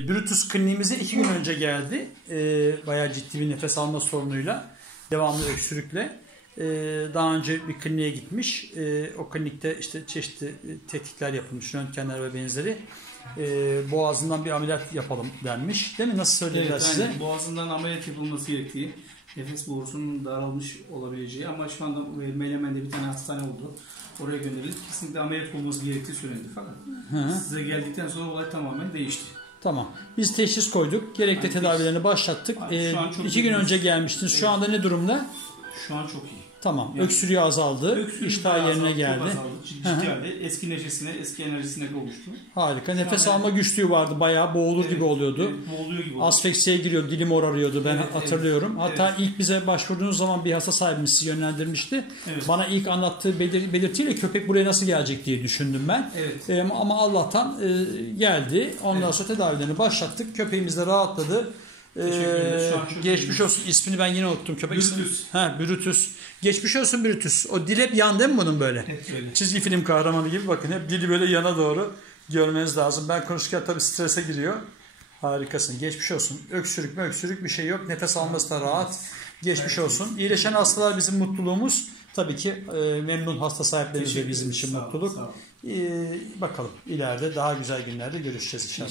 Brutus kliniğimize 2 gün önce geldi. Bayağı ciddi bir nefes alma sorunuyla, devamlı öksürükle. Daha önce bir kliniğe gitmiş. O klinikte işte çeşitli tetkikler yapılmış, röntgenler ve benzeri. Boğazından bir ameliyat yapalım denmiş. Değil mi? Nasıl söylediler, evet, size? Boğazından ameliyat yapılması gerektiği, nefes borusunun daralmış olabileceği, ama şu anda Menemen'de bir tane hastane oldu. Oraya gönderilip kesinlikle ameliyat olması gerektiği söylendi, fakat size geldikten sonra olay tamamen değişti. Tamam. Biz teşhis koyduk. Gerekli tedavilerini başlattık. 2 gün önce gelmiştiniz. Şu anda ne durumda? Şu an çok iyi. Tamam. Yani, öksürüğü azaldı. İştah yerine geldi. Ciddi halde eski neşesine, eski enerjisine kavuştu. Harika. Nefes alma güçlüğü vardı. Bayağı boğulur gibi oluyordu. Evet, boğuluyor gibi oluyordu. Asfiksiye giriyordu. Dilim morarıyordu. Ben hatırlıyorum. Hatta ilk bize başvurduğunuz zaman bir hasta sahibimiz sizi yönlendirmişti. Evet. Bana ilk anlattığı belirtiyle köpek buraya nasıl gelecek diye düşündüm ben. Evet. Ama Allah'tan geldi. Ondan sonra tedavilerini başlattık. Köpeğimiz de rahatladı. Geçmiş olsun. İsmini ben yine unuttum. Köpek Brutus. Brutus. Geçmiş olsun Brutus. O dil hep yan değil mi bunun böyle? Hep öyle. Çizgi film kahramanı gibi, bakın hep dili böyle yana doğru görmeniz lazım. Ben konuşurken tabii strese giriyor. Harikasın. Geçmiş olsun. Öksürük bir şey yok. Nefes alması da rahat. Geçmiş olsun. İyileşen hastalar bizim mutluluğumuz. Tabii ki memnun hasta sahiplerimiz de bizim için mutluluk. Bakalım ileride daha güzel günlerde görüşeceğiz inşallah.